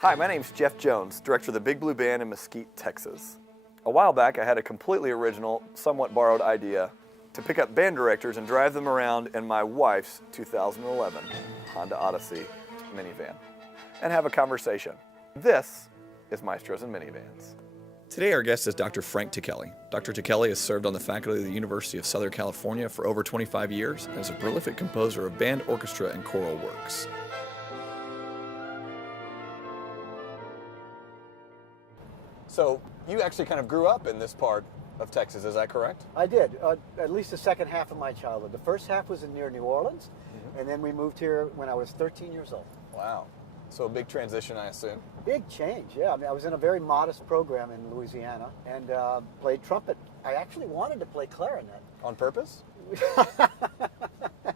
Hi, my name's Jeff Jones, director of the Big Blue Band in Mesquite, Texas. A while back, I had a completely original, somewhat borrowed idea to pick up band directors and drive them around in my wife's 2011 Honda Odyssey minivan and have a conversation. This is Maestros and Minivans. Today our guest is Dr. Frank Ticheli. Dr. Ticheli has served on the faculty of the University of Southern California for over 25 years and is a prolific composer of band, orchestra, and choral works. So you actually kind of grew up in this part of Texas, is that correct? I did, at least the second half of my childhood. The first half was near New Orleans, and then we moved here when I was 13 years old. Wow. So a big transition, I assume? Big change, yeah. I mean, I was in a very modest program in Louisiana and played trumpet. I actually wanted to play clarinet. On purpose?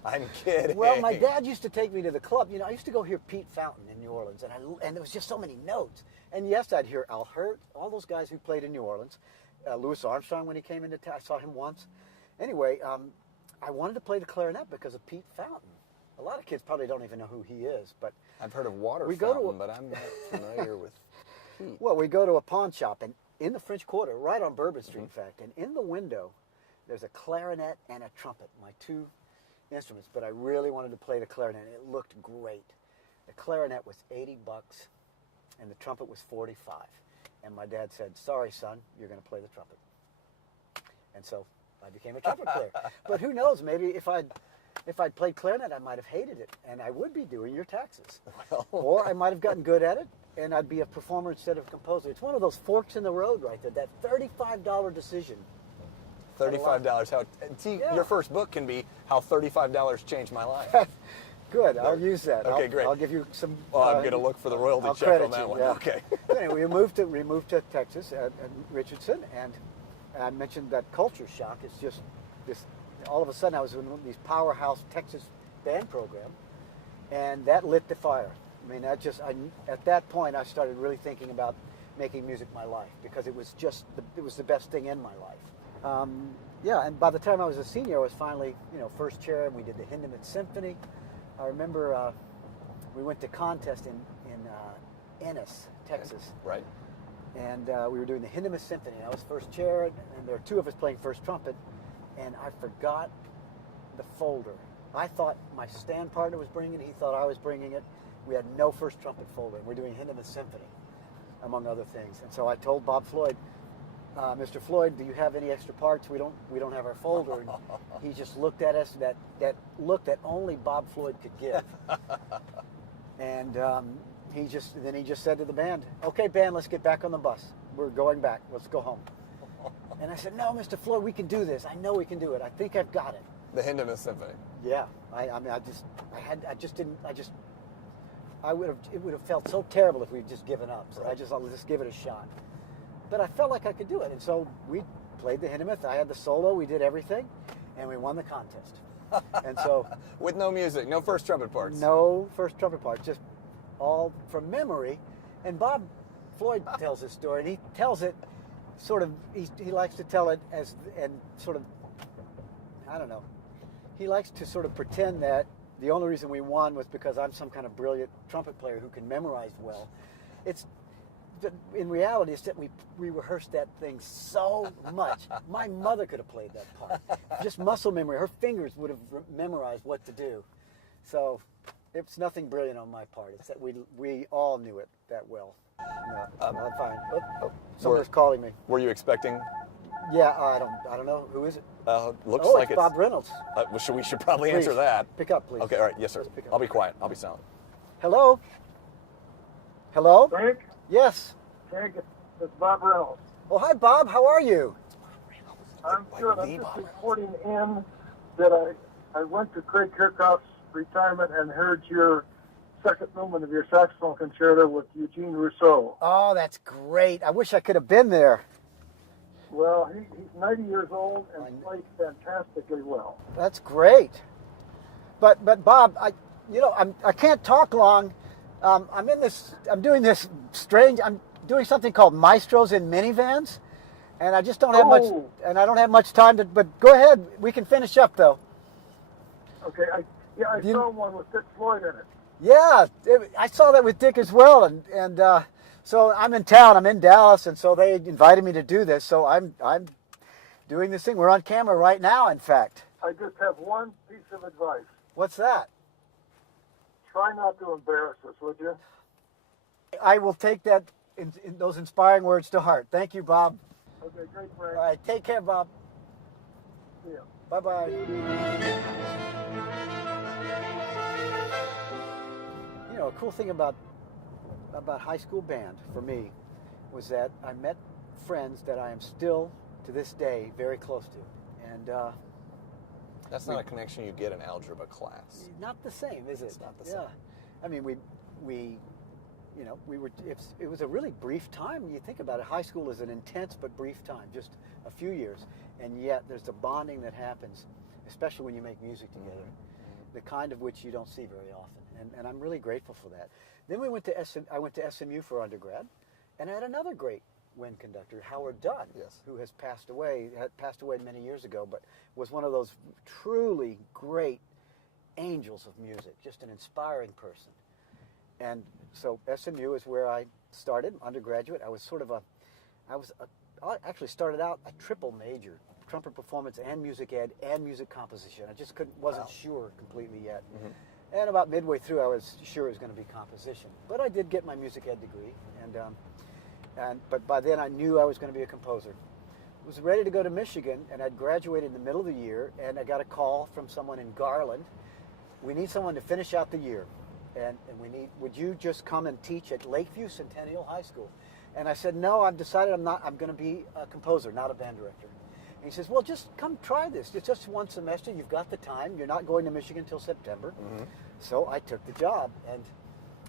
I'm kidding. Well, my dad used to take me to the club. You know, I used to go hear Pete Fountain in New Orleans, and there was just so many notes. And yes, I'd hear Al Hirt, all those guys who played in New Orleans. Louis Armstrong, when he came into town, I saw him once. Anyway, I wanted to play the clarinet because of Pete Fountain. A lot of kids probably don't even know who he is, but I've heard of Water Fountain, but I'm not familiar with Pete. Well, we go to a pawn shop, and in the French Quarter, right on Bourbon Street, in fact, and in the window, there's a clarinet and a trumpet, my two instruments, but I really wanted to play the clarinet, and it looked great. The clarinet was $80, and the trumpet was $45. And my dad said, "Sorry, son, you're going to play the trumpet." And so I became a trumpet player. But who knows, maybe if I'd played clarinet, I might have hated it, and I would be doing your taxes. Well. Or I might have gotten good at it, and I'd be a performer instead of a composer. It's one of those forks in the road right there, that $35 decision. $35. Yeah. Your first book can be How $35 Changed My Life. Good, I'll use that. Okay, great. I'll give you some... Well, I'm going to look for the royalty check on that one. Yeah. Okay. Anyway, we moved to Texas at Richardson, and I mentioned that culture shock. It's just this. All of a sudden, I was in these powerhouse Texas band program, and that lit the fire. I mean, at that point, I started really thinking about making music my life because it was the best thing in my life. Yeah, and by the time I was a senior, I was finally, first chair, and we did the Hindeman Symphony. I remember we went to contest in Ennis, Texas. Right. And we were doing the Hindeman Symphony. I was first chair, and there were two of us playing first trumpet, and I forgot the folder. I thought my stand partner was bringing it. He thought I was bringing it. We had no first trumpet folder. We're doing Hindeman Symphony, among other things. And so I told Bob Floyd, "Mr. Floyd, do you have any extra parts? We don't have our folder." And he just looked at us, that look that only Bob Floyd could give. And he just said to the band, "Okay, band, let's get back on the bus. We're going back. Let's go home." And I said, "No, Mr. Floyd, we can do this. I know we can do it. I think I've got it." The Hindeman Symphony. Yeah. It would have felt so terrible if we'd just given up. So Right. I'll just give it a shot. But I felt like I could do it. And so we played the Hindeman. I had the solo. We did everything. And we won the contest. And so... With no music, no first trumpet parts. No first trumpet parts, just all from memory. And Bob Floyd tells this story, and he tells it sort of, he likes to tell it as, and sort of, I don't know, he likes to sort of pretend that the only reason we won was because I'm some kind of brilliant trumpet player who can memorize well. In reality, it's that we rehearsed that thing so much. My mother could have played that part. Just muscle memory. Her fingers would have memorized what to do. So it's nothing brilliant on my part. It's that we all knew it that well. I'm fine. Someone's calling me. Were you expecting? Yeah, I don't know. Who is it? Looks like it's Bob Reynolds. We should probably Please, answer that. Pick up, please. Okay, all right. Yes, sir. I'll be quiet. I'll be silent. Hello? Hello? Frank? Yes. Frank, it's Bob Reynolds. Oh, hi, Bob. How are you? I'm good. I'm just reporting in that I went to Craig Kirchhoff's retirement and heard your second movement of your saxophone concerto with Eugene Rousseau. Oh, that's great. I wish I could have been there. Well, he's 90 years old and plays fantastically well. That's great. But Bob, I can't talk long. I'm doing something called Maestros in Minivans, and I just don't have much. And I don't have much time to. But go ahead. We can finish up though. Okay. I saw one with Dick Floyd in it. Yeah, I saw that with Dick as well, and so I'm in town. I'm in Dallas, and so they invited me to do this. So I'm doing this thing. We're on camera right now, in fact. I just have one piece of advice. What's that? Try not to embarrass us, would you? I will take that in those inspiring words to heart. Thank you, Bob. Okay, great, Frank. All right, take care, Bob. See ya. Bye-bye. You know, a cool thing about high school band for me was that I met friends that I am still, to this day, very close to. And That's not a connection you get in algebra class. not the same, is it? It's not the same. I mean, we were. It was a really brief time. When you think about it, high school is an intense but brief time, just a few years, and yet there's the bonding that happens, especially when you make music together, the kind of which you don't see very often. And I'm really grateful for that. Then I went to SMU for undergrad, and I had another great wind conductor, Howard Dunn, Yes. who had passed away many years ago, but was one of those truly great angels of music, just an inspiring person. And so SMU is where I started, undergraduate. I actually started out a triple major, trumpet performance and music ed and music composition. I just wasn't sure completely yet. Mm-hmm. And about midway through, I was sure it was going to be composition. But I did get my music ed degree, but by then I knew I was going to be a composer. I was ready to go to Michigan, and I'd graduated in the middle of the year, and I got a call from someone in Garland. We need someone to finish out the year, and would you just come and teach at Lakeview Centennial High School? And I said, no, I've decided I'm going to be a composer, not a band director. And he says, well, just come try this. It's just one semester. You've got the time. You're not going to Michigan until September. Mm-hmm. So I took the job. And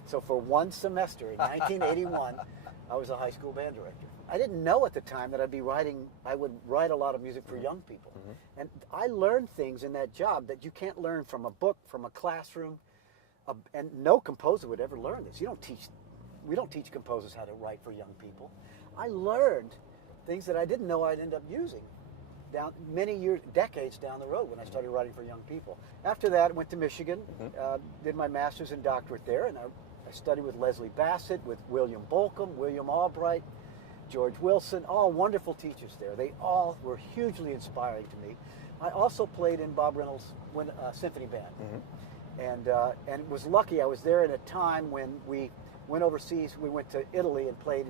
so for one semester in 1981, I was a high school band director. I didn't know at the time that I would write a lot of music for young people. Mm-hmm. And I learned things in that job that you can't learn from a book, from a classroom. And no composer would ever learn this. We don't teach composers how to write for young people. I learned things that I didn't know I'd end up using decades down the road when I started writing for young people. After that, I went to Michigan, did my master's and doctorate there, and I studied with Leslie Bassett, with William Bolcom, William Albright, George Wilson, all wonderful teachers there. They all were hugely inspiring to me. I also played in Bob Reynolds' symphony band, and was lucky. I was there at a time when we went overseas. We went to Italy and played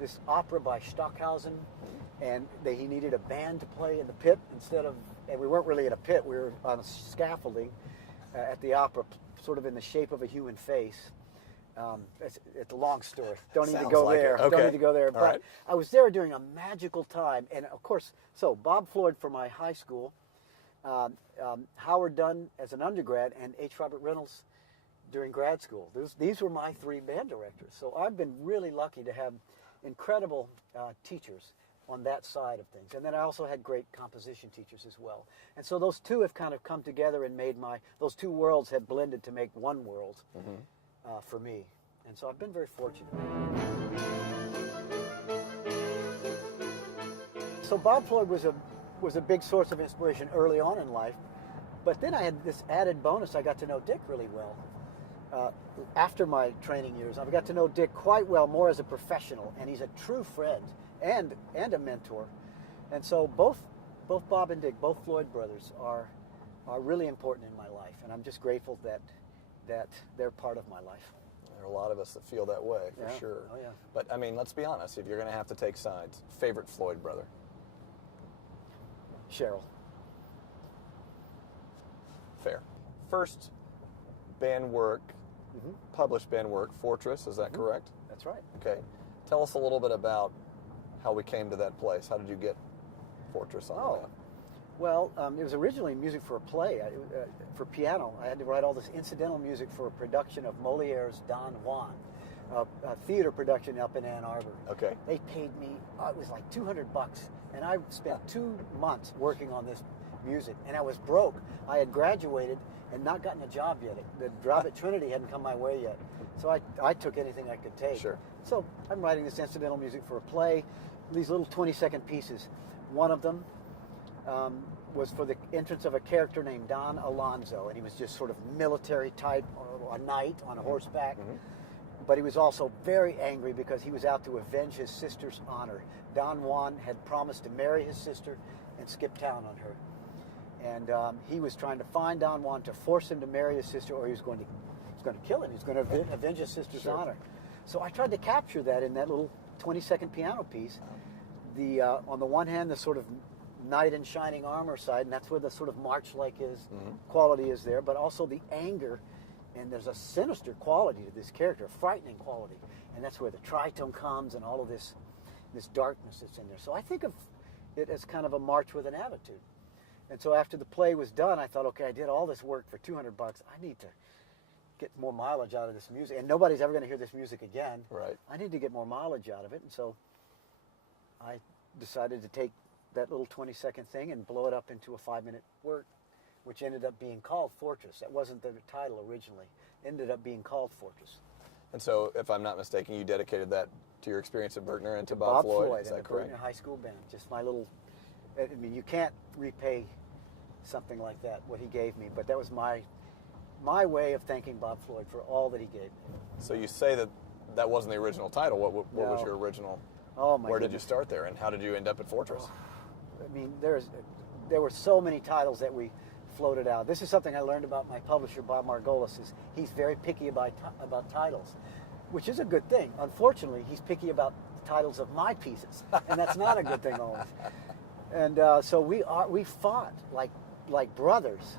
this opera by Stockhausen, and he needed a band to play in the pit and we weren't really in a pit. We were on a scaffolding at the opera, sort of in the shape of a human face. It's a long story. Don't need to go there. Okay. Don't need to go there. But right. I was there during a magical time, and of course, so Bob Floyd for my high school, Howard Dunn as an undergrad, and H. Robert Reynolds during grad school. These were my three band directors. So I've been really lucky to have incredible teachers on that side of things. And then I also had great composition teachers as well. And so those two have kind of come together and those two worlds have blended to make one world for me. And so I've been very fortunate. So Bob Floyd was a big source of inspiration early on in life. But then I had this added bonus. I got to know Dick really well. After my training years, I got to know Dick quite well, more as a professional, and he's a true friend and a mentor. And so both Bob and Dick, both Floyd brothers, are really important in my life, and I'm just grateful that they're part of my life. There are a lot of us that feel that way, for sure. Oh, yeah. But, I mean, let's be honest. If you're going to have to take sides, favorite Floyd brother? Cheryl. Fair. First band work, published band work, Fortress, is that correct? That's right. Okay. Tell us a little bit about how we came to that place. How did you get Fortress on the map? Well, it was originally music for a play, for piano. I had to write all this incidental music for a production of Moliere's Don Juan, a theater production up in Ann Arbor. Okay. They paid me, it was like $200, and I spent 2 months working on this music, and I was broke. I had graduated and not gotten a job yet. The job at Trinity hadn't come my way yet. So I took anything I could take. Sure. So I'm writing this incidental music for a play, these little 20-second pieces. One of them was for the entrance of a character named Don Alonzo, and he was just sort of military type, a knight on a horseback. But he was also very angry because he was out to avenge his sister's honor. Don Juan had promised to marry his sister and skip town on her. And he was trying to find Don Juan to force him to marry his sister, or he was going to kill him. He was going to avenge his sister's honor. So I tried to capture that in that little 20-second piano piece. The on the one hand, the sort of knight in shining armor side, and that's where the sort of march-like quality is there, but also the anger. And there's a sinister quality to this character, a frightening quality. And that's where the tritone comes and all of this darkness that's in there. So I think of it as kind of a march with an attitude. And so after the play was done, I thought, okay, I did all this work for $200. I need to get more mileage out of this music. And nobody's ever going to hear this music again. Right. I need to get more mileage out of it. And so I decided to take that little 20-second thing and blow it up into a 5-minute work, which ended up being called Fortress. That wasn't the title originally. It ended up being called Fortress. And so, if I'm not mistaken, you dedicated that to your experience at Berkner and to Bob Floyd. Is that correct? Berkner High School Band. Just my little, I mean, you can't repay something like that, what he gave me, but that was my way of thanking Bob Floyd for all that he gave me. So you say that wasn't the original title. What was your original? Oh my Where goodness. did you start there, and how did you end up at Fortress? I mean, there were so many titles that we floated out. This is something I learned about my publisher, Bob Margolis, is he's very picky about titles, which is a good thing. Unfortunately, he's picky about the titles of my pieces, and that's not a good thing always. And so we fought like brothers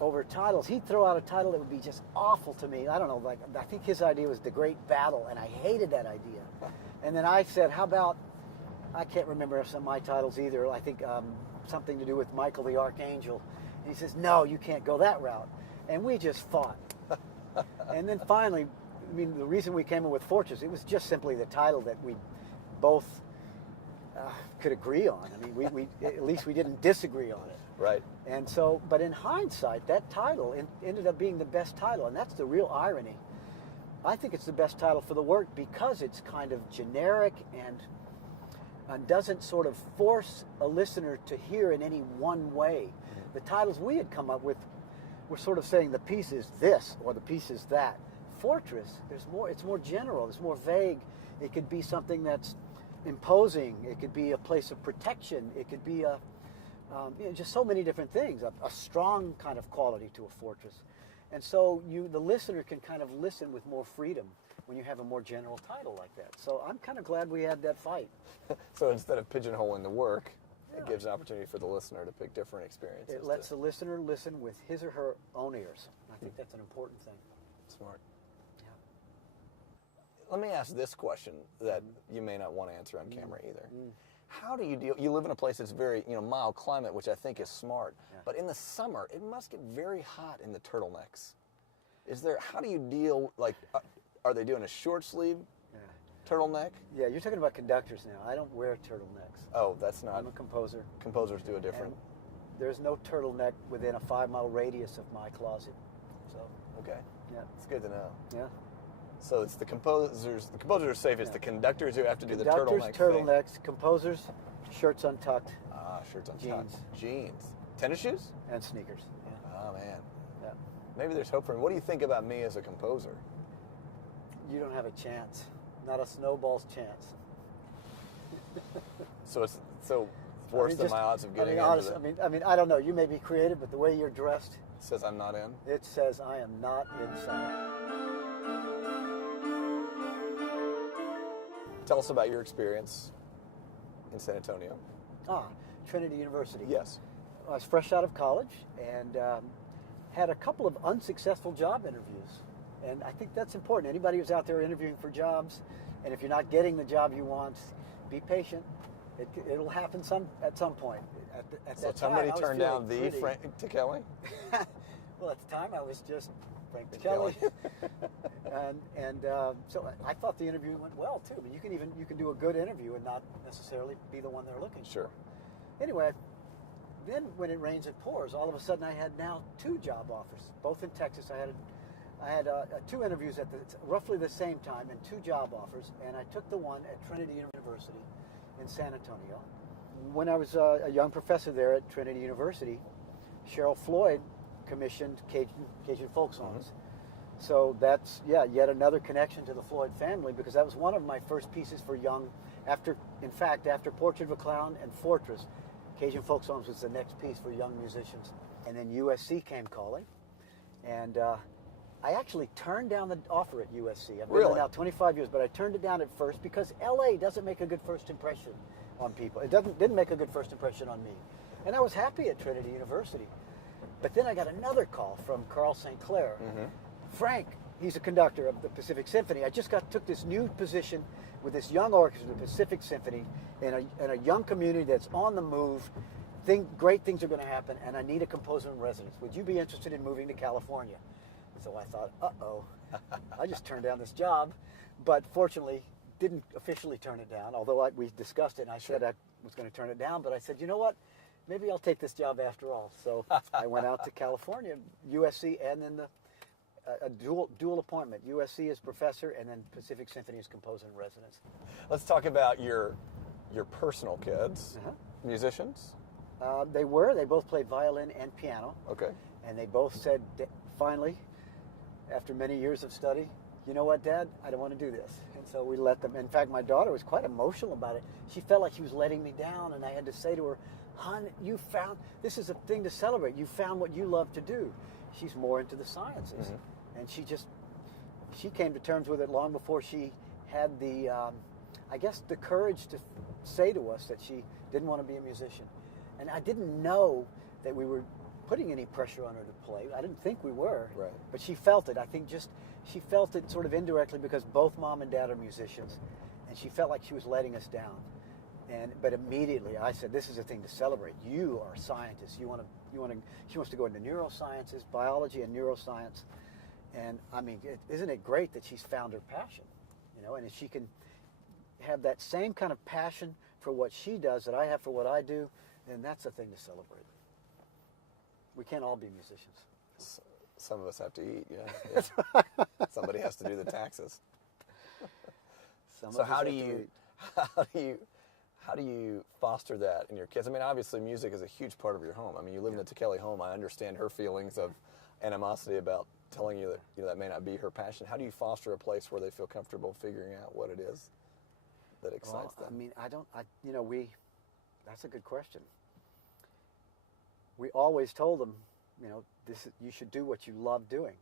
over titles. He'd throw out a title that would be just awful to me. I don't know, I think his idea was The Great Battle, and I hated that idea. And then I said, how about, I can't remember some of my titles either. I think something to do with Michael the Archangel. And he says, no, you can't go that route. And we just fought. And then finally, I mean, the reason we came up with Fortress, it was just simply the title that we both could agree on. I mean, we at least we didn't disagree on it. Right. And so, but in hindsight, that title ended up being the best title, and that's the real irony. I think it's the best title for the work because it's kind of generic and doesn't sort of force a listener to hear in any one way. The titles we had come up with were sort of saying the piece is this or the piece is that. Fortress, it's more general, it's more vague. It could be something that's imposing, it could be a place of protection, it could be just so many different things, a strong kind of quality to a fortress. And so the listener can kind of listen with more freedom when you have a more general title like that. So I'm kind of glad we had that fight. So instead of pigeonholing the work, it gives an opportunity for the listener to pick different experiences. It lets the listener listen with his or her own ears. I think that's an important thing. Smart. Yeah. Let me ask this question that you may not want to answer on camera either. How do you deal? You live in a place that's very, mild climate, which I think is smart. Yeah. But in the summer, it must get very hot in the turtlenecks. How do you deal, are they doing a short sleeve turtleneck? Yeah, you're talking about conductors now. I don't wear turtlenecks. Oh, that's not. I'm a composer. Composers do a different. And there's no turtleneck within a 5-mile radius of my closet. So. Okay. Yeah. It's good to know. Yeah. So it's the composers. The composers are safe. It's the conductors who have to do the turtleneck turtlenecks, thing. Composers, shirts untucked. Shirts untucked. Jeans. Jeans. Tennis shoes? And sneakers. Yeah. Oh man. Yeah. Maybe there's hope for me. What do you think about me as a composer? You don't have a chance. Not a snowball's chance. So it's worse than my odds of getting honest, into it. I mean, I don't know. You may be creative, but the way you're dressed It says I'm not in. It says I am not inside. Tell us about your experience in San Antonio. Trinity University. Yes. I was fresh out of college and had a couple of unsuccessful job interviews. And I think that's important. Anybody who's out there interviewing for jobs, and if you're not getting the job you want, be patient. It'll happen at some point. So somebody turned down the Frank Ticheli? Well, at the time I was just Frank Ticheli. So I thought the interview went well too. I mean, you can do a good interview and not necessarily be the one they're looking for. Sure. Anyway, then when it rains, it pours. All of a sudden, I had now 2 job offers, both in Texas. I had 2 interviews at roughly the same time and 2 job offers, and I took the one at Trinity University in San Antonio. When I was a young professor there at Trinity University, Cheryl Floyd commissioned Cajun folk songs, So that's, yeah, yet another connection to the Floyd family, because that was one of my first pieces for young, in fact, after Portrait of a Clown and Fortress, Cajun Folk Songs was the next piece for young musicians. And then USC came calling, and I actually turned down the offer at USC. I've been there now 25 years, but I turned it down at first because LA doesn't make a good first impression on people. It didn't make a good first impression on me. And I was happy at Trinity University. But then I got another call from Carl St. Clair. Frank, he's a conductor of the Pacific Symphony. I just took this new position with this young orchestra, the Pacific Symphony, in a young community that's on the move. Great things are going to happen, and I need a composer in residence. Would you be interested in moving to California? So I thought, uh-oh, I just turned down this job, but fortunately didn't officially turn it down, although we discussed it, and I said I was going to turn it down, but I said, you know what, maybe I'll take this job after all. So I went out to California, USC, and then a dual appointment. USC as professor, and then Pacific Symphony as composer in residence. Let's talk about your personal kids, musicians. They both played violin and piano. Okay. And they both said, finally, after many years of study, you know what, Dad, I don't want to do this. And so we let them. In fact, my daughter was quite emotional about it. She felt like she was letting me down, and I had to say to her, hon, this is a thing to celebrate. You found what you love to do. She's more into the sciences. And she came to terms with it long before she had the, I guess, the courage to say to us that she didn't want to be a musician. And I didn't know that we were putting any pressure on her to play. I didn't think we were. Right. But she felt it. I think she felt it sort of indirectly because both Mom and Dad are musicians, and she felt like she was letting us down. But immediately I said, this is a thing to celebrate. You are scientists. She wants to go into neurosciences, biology and neuroscience. And I mean, isn't it great that she's found her passion? And if she can have that same kind of passion for what she does that I have for what I do, then that's a thing to celebrate. We can't all be musicians. Some of us have to eat, yeah. Somebody has to do the taxes. So how do you foster that in your kids? I mean, obviously music is a huge part of your home. I mean, you live in the Ticheli home. I understand her feelings of animosity about telling you that that may not be her passion. How do you foster a place where they feel comfortable figuring out what it is that excites them? I mean, that's a good question. We always told them, you should do what you love doing.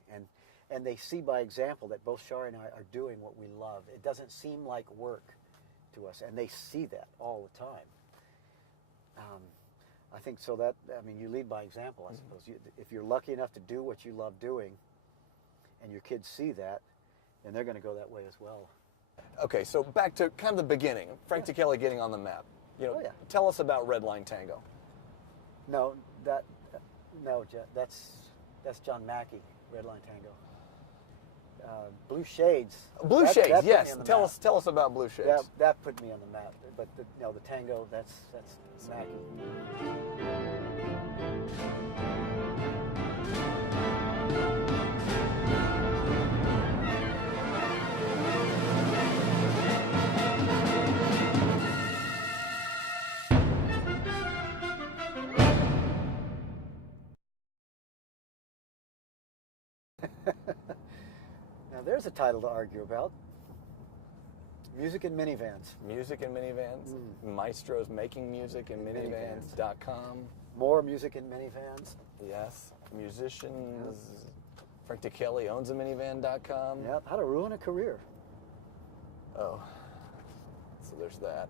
And they see by example that both Shari and I are doing what we love. It doesn't seem like work to us, and they see that all the time. I think so you lead by example, I suppose. If you're lucky enough to do what you love doing, and your kids see that, then they're going to go that way as well. Okay, so back to kind of the beginning. Frank Ticheli getting on the map. Tell us about Red Line Tango. No, that's John Mackey, Red Line Tango. Blue Shades. Blue Shades, yes. Tell us about Blue Shades. That put me on the map. But the tango, that's Mackey. Now there's a title to argue about. Music in Minivans. Music in Minivans. Maestros making music in minivans.com. More music in minivans. Yes. Musicians. Frank Ticheli owns a minivan.com. Yeah. How to ruin a career. Oh. So there's that.